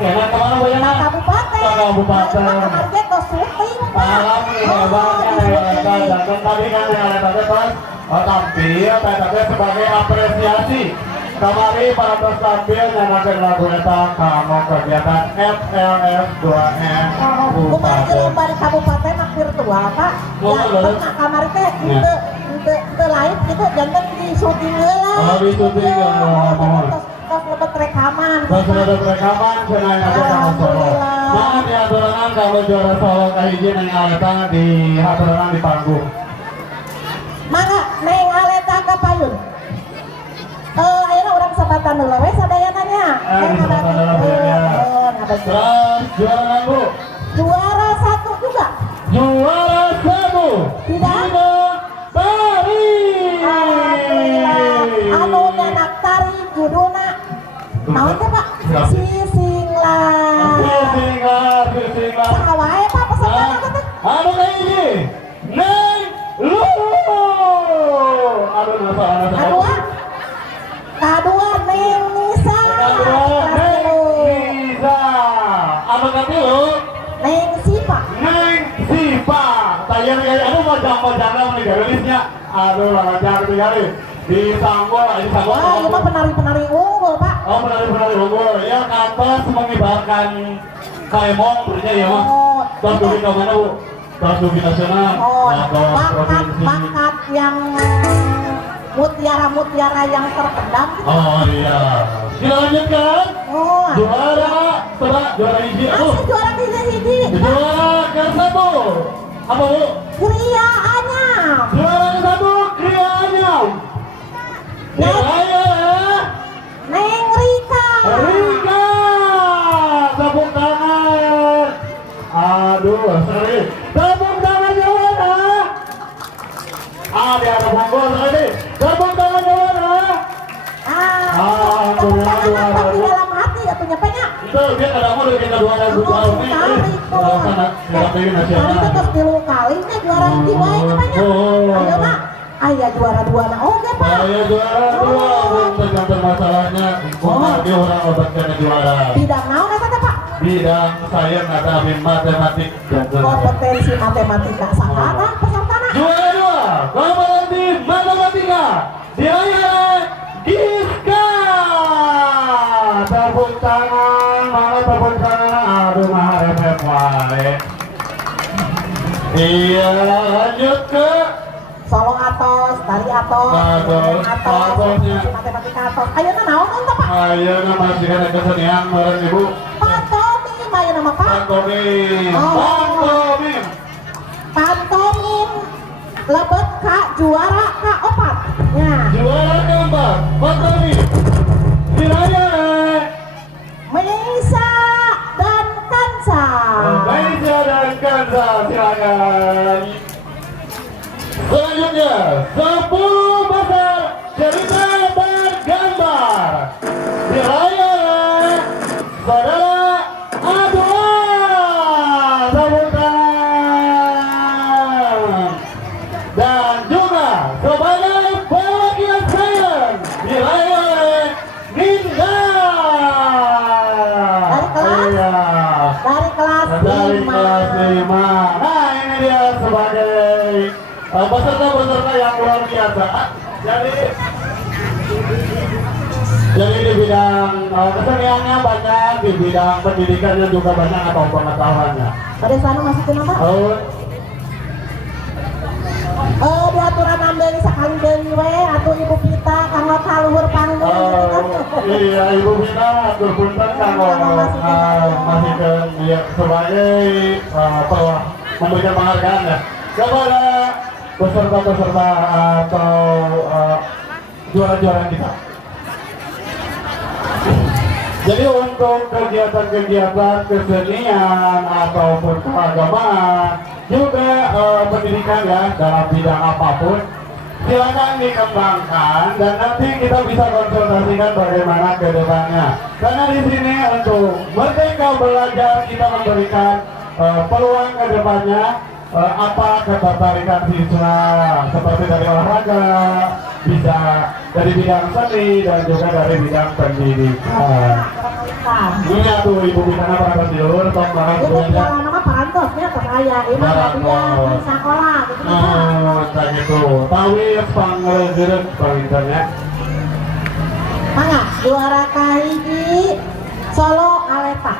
kena kemana Bu Yana? Kabupaten. Ke kabupaten. Kemarin ke syuting. Malam ini hebatnya dan tadi kan yang ada pas tampil tapi sebagai apresiasi kemarin para tampil nyanyikan lagu eta kamu kegiatan FLS 2N Bukan lomba di kabupaten virtual Pak. Ya pernah kamari teh itu lain itu jantan di syuting heula. Oh di syuting ya mohon. Terus lebet rekaman. Terus lebet rekaman cenah aku sama solo. Nah di aturan kalau juara solo kahiji nang aleta di aturan di panggung. Mangga neng aleta ka payun. Ayeuna urang sabatan heula we sadayananya. Terus juara lagu. Juara 1 juga. Juara 1. Tidak. Tari. Alhamdulillah. Anu nyanak tari judulna naon teh Pak? Sisinglah. Sisinglah. Sawae Pak pesertana teh. Anu kayak ini. Neng Lu. Aduh nasa. Kadua Neng Nisa. Neng Nisa. Anu katilu. Neng Sipa. Neng Sipa. Tayang kayak aduh macam-macam nih garisnya. Aduh lancar tinggal disanggul. Wah, itu mah penari-penari unggul Pak. Oh penari-penari unggul. Ya kantos mengibarkan kaemong berarti ya mah. Terus dugi ke mana Bu? Terus dugi nasional. Bakat yang mutiara-mutiara yang terpendam. Oh iya. Dilanjutkan. Oh. Juara hiji. Masih juara hiji. Juara ke-1. Apa Bu? Kria Anyam. Juara ke-1 Kria Anyam. Neng Rika. Rika. Tepuk tangan. Aduh, seri. Tepuk tangan juara. Dia ada bonggol tadi. Tepuk tangan juara. Tepuk tangan tapi dalam hati ya punya banyak. Itu dia kadang mau kita 2000 tahun ini. Tadi itu terus 3 kalinya juara hiji wae banyak. Ayo Pak. Aya juara 2 na oke Pak. Aya juara 2 tergantung masalahnya. Dia orang obatkan juara. Bidang naon eta teh Pak? Bidang sains atau matematik. Kompetensi matematika saha pesertana? Juara 2 kompetensi matematika. Dia Giska. Tepuk tangan, mana tepuk tangan. Aduh mah efek wae. Iya lanjut ke Solo atos, tari atos, matematika atos. Ayeuna naon teh Pak? Ayeuna masih ada kesenian meureun Ibu. Pantomim ayeuna mah Pak. Pantomim. Pantomim lebet ka juara ka-4. Nya. Juara ke-4 pantomim. Diraya Meisa dan Kansa. Meisa dan Kansa silakan. Selanjutnya 10 besar cerita bergambar. Diraya saudara Adwan. Tepuk tangan. Dan juga sebagai perwakilan sains diraya Ninda. Dari kelas 5. Nah ini dia sebagai peserta-peserta yang luar biasa. Jadi di bidang keseniannya banyak, di bidang pendidikannya juga banyak atau pengetahuannya. Pada sana masukin apa? Di aturan ambil sekali deui we atuh Ibu Pita kanggo kaluhur panggung. Iya Ibu Pita atur punten kanggo masihkeun dia sebagai memberikan penghargaan ya kepada peserta-peserta atau juara-juara kita. Jadi untuk kegiatan-kegiatan kesenian ataupun keagamaan juga pendidikan ya dalam bidang apapun silakan dikembangkan dan nanti kita bisa konsultasikan bagaimana ke depannya. Karena di sini untuk Merdeka Belajar kita memberikan peluang ke depannya apa ketertarikan siswa seperti dari olahraga, bisa dari bidang seni dan juga dari bidang pendidikan. Ini tuh ibu bisa apa tidur, tong barang Itu punya. piala nama parantosnya terkaya, ini dia di sekolah gitu bisa. Kayak gitu. Tawis pangreugeureup palintennya. Mangga juara kahiji Solo Aleta.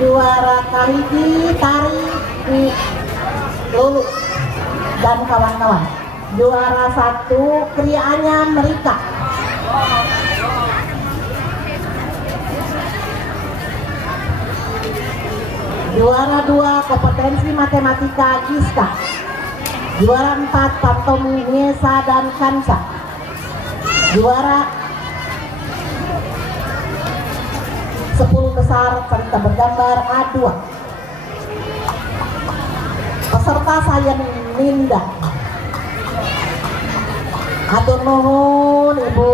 Juara kahiji Tari di Lulu dan kawan-kawan. Juara 1 Krianya Merika. Juara 2 kompetensi matematika Giska. Juara 4 Patom Niesa dan Kansa. Juara 10 besar cerita bergambar A2. Peserta saya Ninda. Hatur nuhun Ibu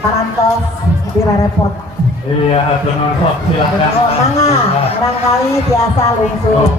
Parantos direrepot. Iya, hatur nuhun sok silakan. Mangga, barangkali biasa lungsur.